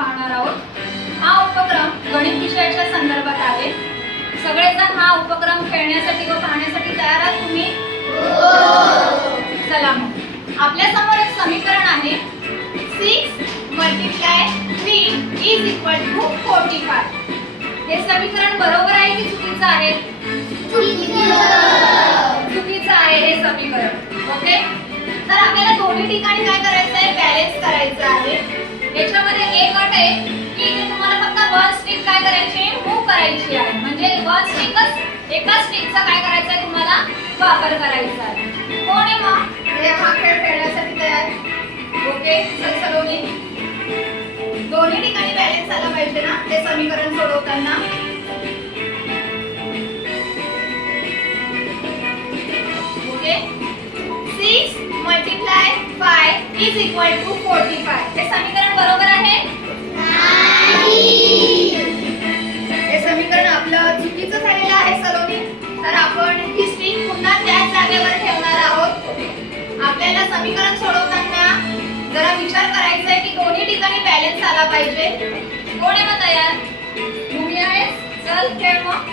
पाहणार आहोत. हा उपक्रम गणित विषयाच्या संदर्भात आहे. सगळेजण हा उपक्रम खेळण्यासाठी व पाहण्यासाठी तयार आहात तुम्ही? चला मग. आपल्यासमोर एक समीकरण आहे. Six multiply three is equal to forty five हे समीकरण बरोबर आहे की चुकीचं आहे? चुकीचं आहे हे समीकरण. ओके? तर आपल्याला दोन्ही ठिकाणी काय करायचं आहे बॅलेन्स करायचं आहे. करायची आहे. म्हणजे बस एकच एकाच स्टिकचा काय करायचं आहे तुम्हाला? वापर करायचा आहे. कोण आहे मग? हा खेळ खेळण्यासाठी तयार. ओके सलोनी दोन्ही. ठिकाणी बॅलन्स आला पाहिजे ना? ते समीकरण सोडवताना. Okay. Six multiply five is equal to forty five हे समीकरण बरोबर आहे? पाहिजे. कोण आहे मग तयार? भूमी आहे? चल खेळ मग.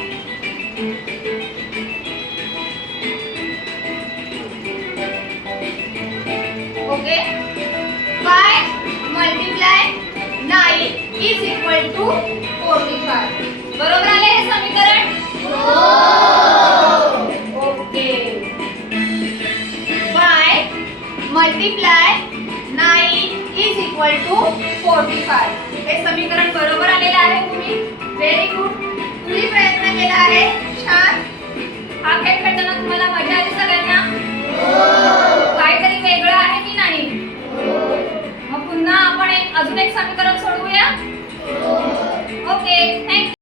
Okay. Five multiply nine is equal to forty five बरोबर आले हे समीकरण? हो. Okay. Five multiply nine is equal to forty five हे समीकरण बरोबर आलेलं आहे. तुम्ही व्हेरी गुड तुम्ही प्रयत्न केला आहे. छान. हा खेळ खेळताना तुम्हाला मजा आली सगळ्यांना? काहीतरी वेगळं आहे की नाही? मग पुन्हा आपण एक अजून एक समीकरण सोडवूया. Okay thank you